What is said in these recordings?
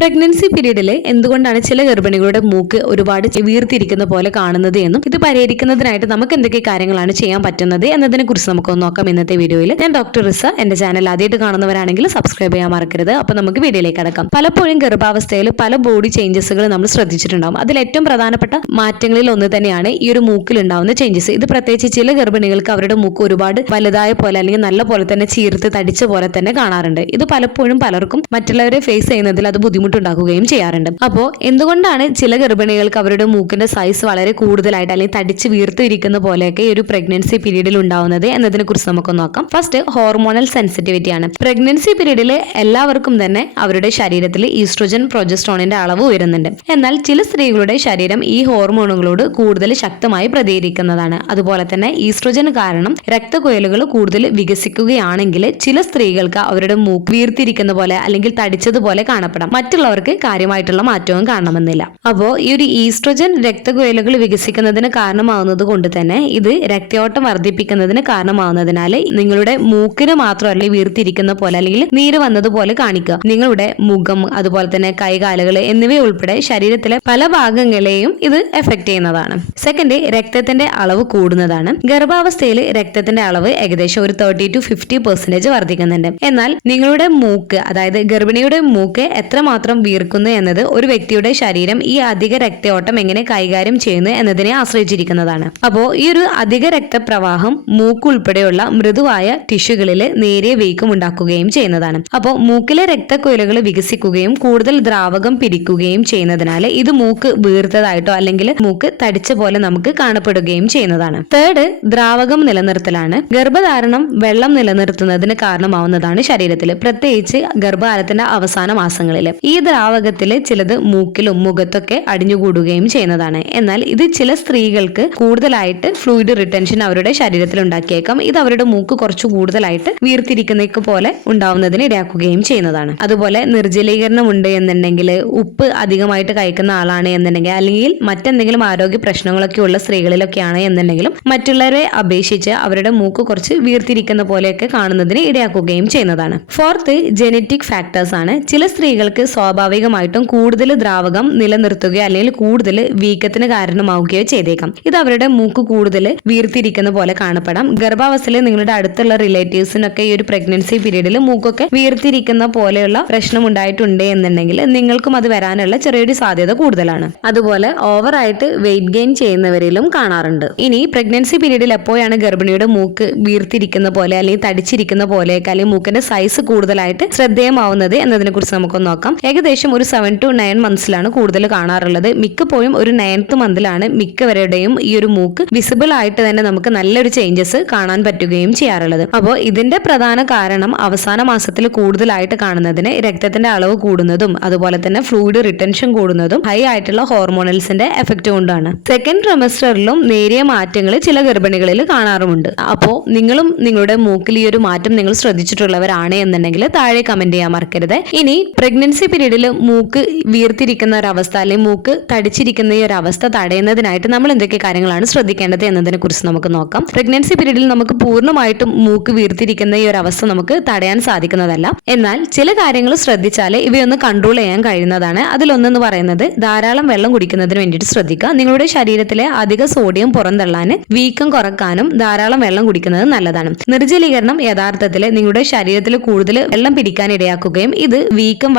Pregnancy പീരീഡിൽ എന്തുകൊണ്ടാണ് ചില ഗർഭിണികളുടെ മൂക്ക് ഒരുപാട് വീർത്തിരിക്കുന്ന പോലെ കാണുന്നത് എന്നും ഇത് പരിഹരിക്കുന്നതിനായിട്ട് നമുക്ക് എന്തൊക്കെ കാര്യങ്ങളാണ് ചെയ്യാൻ പറ്റുന്നത് എന്നതിനെ കുറിച്ച് നമുക്കൊന്ന് നോക്കാം ഇന്നത്തെ വീഡിയോയിൽ ഞാൻ ഡോക്ടർ റിസ. എന്റെ ചാനൽ ആദ്യമായിട്ട് കാണുന്നവരാണെങ്കിൽ സബ്സ്ക്രൈബ് ചെയ്യാൻ മറക്കരുത്. അപ്പൊ നമുക്ക് വീഡിയോയിലേക്ക് കടക്കാം. പലപ്പോഴും ഗർഭാവസ്ഥയിൽ പല ബോഡി ചേഞ്ചസുകൾ നമ്മൾ ശ്രദ്ധിച്ചിട്ടുണ്ടാവും. അതിൽ ഏറ്റവും പ്രധാനപ്പെട്ട മാറ്റങ്ങളിൽ ഒന്ന് തന്നെയാണ് ഈ ഒരു മൂക്കിൽ ഉണ്ടാവുന്ന ചേഞ്ചസ് ഇത് പ്രത്യേകിച്ച് ചില ഗർഭിണികൾക്ക് അവരുടെ മൂക്ക് ഒരുപാട് വലുതായ പോലെ അല്ലെങ്കിൽ നല്ല പോലെ തന്നെ ചീർത്ത് തടിച്ച പോലെ തന്നെ കാണാറുണ്ട്. ഇത് പലപ്പോഴും പലർക്കും മറ്റുള്ളവരെ ഫേസ് ചെയ്യുന്നതിൽ അത് ബുദ്ധിമുട്ടുണ്ടാക്കുകയും ചെയ്യാറുണ്ട്. അപ്പോൾ എന്തുകൊണ്ടാണ് ചില ഗർഭിണികൾക്ക് അവരുടെ മൂക്കിന്റെ സൈസ് വളരെ കൂടുതലായിട്ട് അല്ലെങ്കിൽ തടിച്ച് വീർത്തിരിക്കുന്ന പോലെയൊക്കെ ഈ ഒരു പ്രഗ്നൻസി പീരീഡിൽ ഉണ്ടാവുന്നത് എന്നതിനെ കുറിച്ച് നമുക്ക് നോക്കാം. ഫസ്റ്റ് ഹോർമോണൽ സെൻസിറ്റിവിറ്റി ആണ്. പ്രഗ്നൻസി പീരീഡിൽ എല്ലാവർക്കും തന്നെ അവരുടെ ശരീരത്തിൽ ഈസ്ട്രോജൻ പ്രൊജസ്ട്രോണിന്റെ അളവ് ഉയരുന്നുണ്ട്. എന്നാൽ ചില സ്ത്രീകളുടെ ശരീരം ഈ ഹോർമോണുകളോട് കൂടുതൽ ശക്തമായി പ്രതികരിക്കുന്നതാണ്. അതുപോലെ തന്നെ ഈസ്ട്രോജൻ കാരണം രക്തക്കുഴലുകൾ കൂടുതൽ വികസിക്കുകയാണെങ്കിൽ ചില സ്ത്രീകൾക്ക് അവരുടെ മൂക്ക് വീർത്തിരിക്കുന്ന പോലെ അല്ലെങ്കിൽ തടിച്ചതുപോലെ കാണപ്പെടാം. മറ്റുള്ളവർക്ക് കാര്യമായിട്ടുള്ള മാറ്റവും കാണണമെന്നില്ല. അപ്പോൾ ഈ ഒരു ഈസ്ട്രോജൻ രക്തകുയലുകൾ വികസിക്കുന്നതിന് കാരണമാവുന്നത് കൊണ്ട് തന്നെ ഇത് രക്തയോട്ടം വർദ്ധിപ്പിക്കുന്നതിന് കാരണമാവുന്നതിനാൽ നിങ്ങളുടെ മൂക്കിന് മാത്രമല്ല വീർത്തിരിക്കുന്ന പോലെ അല്ലെങ്കിൽ നീര് വന്നതുപോലെ കാണിക്കുക. നിങ്ങളുടെ മുഖം അതുപോലെ തന്നെ കൈകാലുകൾ എന്നിവ ഉൾപ്പെടെ ശരീരത്തിലെ പല ഭാഗങ്ങളെയും ഇത് എഫക്ട് ചെയ്യുന്നതാണ്. സെക്കൻഡ് രക്തത്തിന്റെ അളവ് കൂടുന്നതാണ്. ഗർഭാവസ്ഥയിൽ രക്തത്തിന്റെ അളവ് ഏകദേശം ഒരു തേർട്ടി ടു ഫിഫ്റ്റി പെർസെന്റേജ് വർദ്ധിക്കുന്നുണ്ട്. എന്നാൽ നിങ്ങളുടെ മൂക്ക് അതായത് ഗർഭിണിയുടെ മൂക്ക് എത്രമാത്രം വീർക്കുന്നു എന്നത് ഒരു വ്യക്തിയുടെ ശരീരം ഈ അധിക രക്തയോട്ടം എങ്ങനെ കൈകാര്യം ചെയ്യുന്നു എന്നതിനെ ആശ്രയിച്ചിരിക്കുന്നതാണ്. അപ്പോൾ ഈ ഒരു അധിക രക്തപ്രവാഹം മൂക്ക് ഉൾപ്പെടെയുള്ള മൃദുവായ ടിഷ്യൂകളിൽ നേരിയ വീക്കം ഉണ്ടാക്കുകയും ചെയ്യുന്നതാണ്. അപ്പോൾ മൂക്കിലെ രക്തക്കുഴലുകൾ വികസിക്കുകയും കൂടുതൽ ദ്രാവകം പിരിക്കുകയും ചെയ്യുന്നതിനാൽ ഇത് മൂക്ക് വീർത്തതായിട്ടോ അല്ലെങ്കിൽ മൂക്ക് തടിച്ച പോലെ നമുക്ക് കാണപ്പെടുകയും ചെയ്യുന്നതാണ്. തേർഡ് ദ്രാവകം നിലനിർത്തലാണ്. ഗർഭധാരണം വെള്ളം നിലനിർത്തുന്നതിന് കാരണമാവുന്നതാണ് ശരീരത്തിൽ പ്രത്യേകിച്ച് ഗർഭകാലത്തിന്റെ അവസാന മാസങ്ങളിൽ ഈ ദ്രാവകത്തിൽ ചിലത് മൂക്കിലും മുഖത്തൊക്കെ അടിഞ്ഞുകൂടുകയും ചെയ്യുന്നതാണ്. എന്നാൽ ഇത് ചില സ്ത്രീകൾക്ക് കൂടുതലായിട്ട് ഫ്ലൂയിഡ് റിട്ടൻഷൻ അവരുടെ ശരീരത്തിൽ ഉണ്ടാക്കിയേക്കാം. ഇത് അവരുടെ മൂക്ക് കുറച്ച് കൂടുതലായിട്ട് വീർത്തിരിക്കുന്നേക്ക് പോലെ ഉണ്ടാവുന്നതിന് ഇടയാക്കുകയും ചെയ്യുന്നതാണ്. അതുപോലെ നിർജലീകരണം ഉണ്ട് എന്നുണ്ടെങ്കിൽ ഉപ്പ് അധികമായിട്ട് കഴിക്കുന്ന ആളാണ് എന്നുണ്ടെങ്കിൽ അല്ലെങ്കിൽ മറ്റെന്തെങ്കിലും ആരോഗ്യ പ്രശ്നങ്ങളൊക്കെ ഉള്ള സ്ത്രീകളിലൊക്കെയാണ് എന്നുണ്ടെങ്കിലും മറ്റുള്ളവരെ അപേക്ഷിച്ച് അവരുടെ മൂക്ക് കുറച്ച് വീർത്തിരിക്കുന്ന പോലെയൊക്കെ കാണുന്നതിന് ഇടയാക്കുകയും ചെയ്യുന്നതാണ്. ഫോർത്ത് ജനറ്റിക് ഫാക്ടേഴ്സ് ആണ്. ചില സ്ത്രീകൾക്ക് സ്വാഭാവികമായിട്ടും കൂടുതൽ ദ്രാവകം നിലനിർത്തുകയോ അല്ലെങ്കിൽ കൂടുതൽ വീക്കത്തിന് കാരണമാവുകയോ ചെയ്തേക്കാം. ഇത് അവരുടെ മൂക്ക് കൂടുതൽ വീർത്തിരിക്കുന്ന പോലെ കാണപ്പെടാം. ഗർഭാവസ്ഥയിൽ നിങ്ങളുടെ അടുത്തുള്ള റിലേറ്റീവ്സിനൊക്കെ ഈ ഒരു പ്രഗ്നൻസി പീരീഡിൽ മൂക്കൊക്കെ വീർത്തിരിക്കുന്ന പോലെയുള്ള പ്രശ്നം ഉണ്ടായിട്ടുണ്ട് എന്നുണ്ടെങ്കിൽ നിങ്ങൾക്കും അത് വരാനുള്ള ചെറിയൊരു സാധ്യത കൂടുതലാണ്. അതുപോലെ ഓവറായിട്ട് വെയിറ്റ് ഗെയിൻ ചെയ്യുന്നവരിലും കാണാറുണ്ട്. ഇനി പ്രഗ്നൻസി പീരീഡിൽ എപ്പോഴാണ് ഗർഭിണിയുടെ മൂക്ക് വീർത്തിരിക്കുന്ന പോലെ അല്ലെങ്കിൽ തടിച്ചിരിക്കുന്ന പോലെയൊക്കെ അല്ലെങ്കിൽ മൂക്കിന്റെ സൈസ് കൂടുതലായിട്ട് ശ്രദ്ധേയമാവുന്നത് എന്നതിനെ കുറിച്ച് നമുക്കൊന്ന് നോക്കാം. ഏകദേശം ഒരു സെവൻ ടു നയൻ മന്ത്സിലാണ് കൂടുതൽ കാണാറുള്ളത്. മിക്കപ്പോഴും ഒരു നയൻത്ത് മന്തിലാണ് മിക്കവരുടെയും ഈ ഒരു മൂക്ക് വിസിബിൾ ആയിട്ട് തന്നെ നമുക്ക് നല്ലൊരു ചേഞ്ചസ് കാണാൻ പറ്റുകയും ചെയ്യാറുള്ളത്. അപ്പോൾ ഇതിന്റെ പ്രധാന കാരണം അവസാന മാസത്തിൽ കൂടുതലായിട്ട് കാണുന്നതിന് രക്തത്തിന്റെ അളവ് കൂടുന്നതും അതുപോലെ തന്നെ ഫ്ലൂയിഡ് റിട്ടൻഷൻ കൂടുന്നതും ഹൈ ആയിട്ടുള്ള ഹോർമോണൽസിന്റെ എഫക്റ്റ് കൊണ്ടാണ്. സെക്കൻഡ് ട്രമസ്റ്ററിലും നേരിയ മാറ്റങ്ങൾ ചില ഗർഭിണികളിൽ കാണാറുമുണ്ട്. അപ്പോൾ നിങ്ങളും നിങ്ങളുടെ മൂക്കിൽ ഈ ഒരു മാറ്റം നിങ്ങൾ ശ്രദ്ധിച്ചിട്ടുള്ളവരാണ് എന്നുണ്ടെങ്കിൽ താഴെ കമന്റ് ചെയ്യാൻ മറക്കരുത്. ഇനി പ്രഗ്നൻസി പീരീഡിൽ മൂക്ക് വീർത്തിരിക്കുന്ന ഒരവസ്ഥ അല്ലെങ്കിൽ മൂക്ക് തടിച്ചിരിക്കുന്ന ഈ ഒരു അവസ്ഥ തടയുന്നതിനായിട്ട് നമ്മൾ എന്തൊക്കെ കാര്യങ്ങളാണ് ശ്രദ്ധിക്കേണ്ടത് എന്നതിനെ കുറിച്ച് നമുക്ക് നോക്കാം. പ്രഗ്നൻസി പീരീഡിൽ നമുക്ക് പൂർണമായിട്ടും മൂക്ക് വീർത്തിരിക്കുന്ന ഈ ഒരു അവസ്ഥ നമുക്ക് തടയാൻ സാധിക്കുന്നതല്ല. എന്നാൽ ചില കാര്യങ്ങൾ ശ്രദ്ധിച്ചാൽ ഇവയൊന്ന് കൺട്രോൾ ചെയ്യാൻ കഴിയുന്നതാണ്. അതിലൊന്നെന്ന് പറയുന്നത് ധാരാളം വെള്ളം കുടിക്കുന്നതിന് വേണ്ടിയിട്ട് ശ്രദ്ധിക്കുക. നിങ്ങളുടെ ശരീരത്തിലെ അധിക സോഡിയം പുറന്തള്ളാൻ വീക്കം കുറക്കാനും ധാരാളം വെള്ളം കുടിക്കുന്നത് നല്ലതാണ്. നിർജലീകരണം യഥാർത്ഥത്തിൽ നിങ്ങളുടെ ശരീരത്തിൽ കൂടുതൽ വെള്ളം പിടിക്കാൻ ഇടയാക്കുകയും ഇത് വീക്കം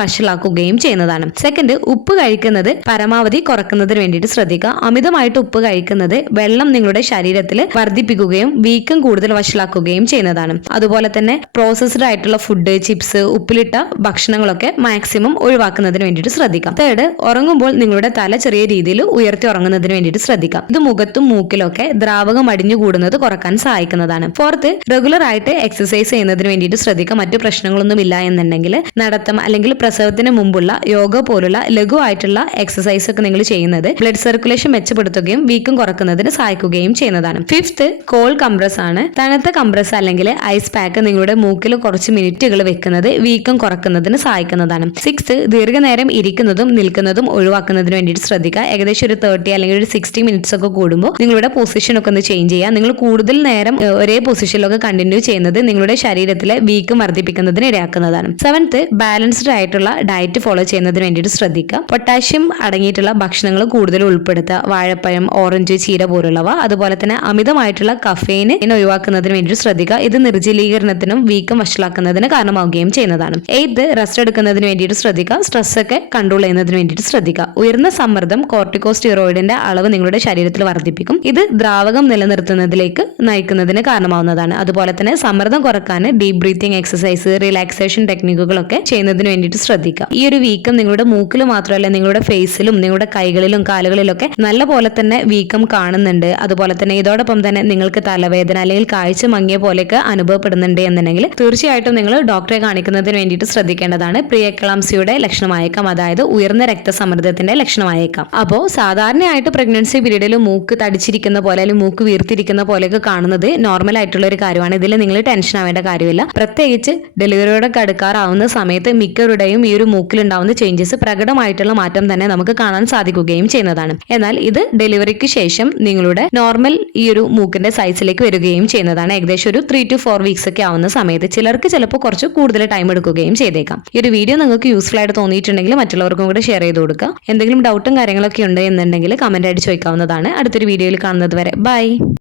വഷളാക്കുകയും ചെയ്യുന്നതാണ്. സെക്കൻഡ് ഉപ്പ് കഴിക്കുന്നത് പരമാവധി കുറക്കുന്നതിന് വേണ്ടിയിട്ട് ശ്രദ്ധിക്കുക. അമിതമായിട്ട് ഉപ്പ് കഴിക്കുന്നത് വെള്ളം നിങ്ങളുടെ ശരീരത്തിൽ വർദ്ധിപ്പിക്കുകയും വീക്കം കൂടുതൽ വഷളാക്കുകയും ചെയ്യുന്നതാണ്. അതുപോലെ തന്നെ പ്രോസസ്ഡ് ആയിട്ടുള്ള ഫുഡ് ചിപ്സ് ഉപ്പിലിട്ട ഭക്ഷണങ്ങളൊക്കെ മാക്സിമം ഒഴിവാക്കുന്നതിന് വേണ്ടിയിട്ട് ശ്രദ്ധിക്കാം. തേർഡ് ഉറങ്ങുമ്പോൾ നിങ്ങളുടെ തല ചെറിയ രീതിയിൽ ഉയർത്തി ഉറങ്ങുന്നതിന് വേണ്ടിയിട്ട് ശ്രദ്ധിക്കാം. ഇത് മുഖത്തും മൂക്കിലൊക്കെ ദ്രാവകം അടിഞ്ഞു കൂടുന്നത് കുറയ്ക്കാൻ സഹായിക്കുന്നതാണ്. ഫോർത്ത് റെഗുലർ ആയിട്ട് എക്സസൈസ് ചെയ്യുന്നതിന് വേണ്ടിയിട്ട് ശ്രദ്ധിക്കാം. മറ്റു പ്രശ്നങ്ങളൊന്നും ഇല്ല എന്നുണ്ടെങ്കിൽ നടത്തം അല്ലെങ്കിൽ പ്രസവത്തിന് മുമ്പുള്ള യോഗ പോലുള്ള ലഘുവായിട്ടുള്ള എക്സസൈസ് ഒക്കെ നിങ്ങൾ ചെയ്യുന്നത് ബ്ലഡ് സർക്കുലേഷൻ മെച്ചപ്പെടുത്തുകയും വീക്കം കുറക്കുന്നതിന് സഹായിക്കുകയും ചെയ്യുന്നതാണ്. ഫിഫ്ത്ത് കോൾ കംപ്രസ് ആണ്. തണുത്ത കംപ്രസ് അല്ലെങ്കിൽ ഐസ് പാക്ക് നിങ്ങളുടെ മൂക്കിൽ കുറച്ച് മിനിറ്റുകൾ വെക്കുന്നത് വീക്കം കുറക്കുന്നതിന് സഹായിക്കുന്നതാണ്. സിക്സ് ദീർഘനേരം ഇരിക്കുന്നതും നിൽക്കുന്നതും ഒഴിവാക്കുന്നതിന് വേണ്ടിയിട്ട് ശ്രദ്ധിക്കുക. ഏകദേശം ഒരു തേർട്ടി അല്ലെങ്കിൽ ഒരു സിക്സ്റ്റി മിനിറ്റ്സ് ഒക്കെ കൂടുമ്പോൾ നിങ്ങളുടെ പൊസിഷൻ ഒക്കെ ഒന്ന് ചേഞ്ച് ചെയ്യുക. നിങ്ങൾ കൂടുതൽ നേരം ഒരേ പൊസിഷനിലൊക്കെ കണ്ടിന്യൂ ചെയ്യുന്നത് നിങ്ങളുടെ ശരീരത്തിലെ വീക്കം വർദ്ധിപ്പിക്കുന്നതിന് ഇടയാക്കുന്നതാണ്. സെവൻത്ത് ബാലൻസ്ഡ് ആയിട്ടുള്ള ഡയറ്റ് ഡയറ്റ് ഫോളോ ചെയ്യുന്നതിന് വേണ്ടിയിട്ട് ശ്രദ്ധിക്കുക. പൊട്ടാഷ്യം അടങ്ങിയിട്ടുള്ള ഭക്ഷണങ്ങൾ കൂടുതൽ ഉൾപ്പെടുത്തുക. വാഴപ്പഴം ഓറഞ്ച് ചീര പോലുള്ളവ. അതുപോലെ തന്നെ അമിതമായിട്ടുള്ള കഫേന് ഒഴിവാക്കുന്നതിന് വേണ്ടിയിട്ട് ശ്രദ്ധിക്കുക. ഇത് നിർജലീകരണത്തിനും വീക്കം വഷളാക്കുന്നതിന് കാരണമാവുകയും ചെയ്യുന്നതാണ്. എയ്ത്ത് റെസ്റ്റ് എടുക്കുന്നതിന് വേണ്ടിയിട്ട് ശ്രദ്ധിക്കുക. സ്ട്രെസ് ഒക്കെ കൺട്രോൾ ചെയ്യുന്നതിന് വേണ്ടിയിട്ട് ശ്രദ്ധിക്കുക. ഉയർന്ന സമ്മർദ്ദം കോർട്ടിക്കോസ്റ്റിറോയിഡിന്റെ അളവ് നിങ്ങളുടെ ശരീരത്തിൽ വർദ്ധിപ്പിക്കും. ഇത് ദ്രാവകം നിലനിർത്തുന്നതിലേക്ക് നയിക്കുന്നതിന് കാരണമാവുന്നതാണ്. അതുപോലെ തന്നെ സമ്മർദ്ദം കുറയ്ക്കാൻ ഡീപ് ബ്രീത്തിങ് എക്സസൈസ് റിലാക്സേഷൻ ടെക്നിക്കുകളൊക്കെ ചെയ്യുന്നതിന് വേണ്ടിയിട്ട് ശ്രദ്ധിക്കുക. ഒരു വീക്കം നിങ്ങളുടെ മൂക്കിൽ മാത്രമല്ല നിങ്ങളുടെ ഫേസിലും നിങ്ങളുടെ കൈകളിലും കാലുകളിലൊക്കെ നല്ല പോലെ തന്നെ വീക്കം കാണുന്നുണ്ട്. അതുപോലെ തന്നെ ഇതോടൊപ്പം തന്നെ നിങ്ങൾക്ക് തലവേദന അല്ലെങ്കിൽ കാഴ്ച മങ്ങിയ പോലെയൊക്കെ അനുഭവപ്പെടുന്നുണ്ട് എന്നുണ്ടെങ്കിൽ തീർച്ചയായിട്ടും നിങ്ങൾ ഡോക്ടറെ കാണിക്കുന്നതിന് വേണ്ടിയിട്ട് ശ്രദ്ധിക്കേണ്ടതാണ്. പ്രിയക്ലാംസിയുടെ ലക്ഷണമായേക്കാം. അതായത് ഉയർന്ന രക്തസമ്മർദ്ദത്തിന്റെ ലക്ഷണമായേക്കാം. അപ്പോൾ സാധാരണയായിട്ട് പ്രഗ്നൻസി പീരീഡിൽ മൂക്ക് തടിച്ചിരിക്കുന്ന പോലെ അല്ലെങ്കിൽ മൂക്ക് വീർത്തിരിക്കുന്ന പോലെയൊക്കെ കാണുന്നത് നോർമൽ ആയിട്ടുള്ള ഒരു കാര്യമാണ്. ഇതിൽ നിങ്ങൾ ടെൻഷൻ ആവേണ്ട കാര്യമില്ല. പ്രത്യേകിച്ച് ഡെലിവറിയോടെ അടുക്കാറാവുന്ന സമയത്ത് മിക്കവരുടെയും ഈ ഒരു മൂക്കിലുണ്ടാവുന്ന ചേഞ്ചസ് പ്രകടമായിട്ടുള്ള മാറ്റം തന്നെ നമുക്ക് കാണാൻ സാധിക്കുകയും ചെയ്യുന്നതാണ്. എന്നാൽ ഇത് ഡെലിവറിക്ക് ശേഷം നിങ്ങളുടെ നോർമൽ ഈ ഒരു മൂക്കിന്റെ സൈസിലേക്ക് വരികയും ചെയ്യുന്നതാണ്. ഏകദേശം ഒരു ത്രീ ടു ഫോർ വീക്സ് ഒക്കെ ആവുന്ന സമയത്ത് ചിലർക്ക് ചിലപ്പോൾ കുറച്ച് കൂടുതൽ ടൈം എടുക്കുകയും ചെയ്തേക്കാം. ഈ ഒരു വീഡിയോ നിങ്ങൾക്ക് യൂസ്ഫുൾ ആയിട്ട് തോന്നിയിട്ടുണ്ടെങ്കിൽ മറ്റുള്ളവർക്കും കൂടെ ഷെയർ ചെയ്ത് കൊടുക്കുക. എന്തെങ്കിലും ഡൗട്ടും കാര്യങ്ങളൊക്കെ ഉണ്ട് എന്നുണ്ടെങ്കിൽ കമന്റ് ആയിട്ട് ചോദിക്കാവുന്നതാണ്. അടുത്തൊരു വീഡിയോയിൽ കാണുന്നത് വരെ. ബൈ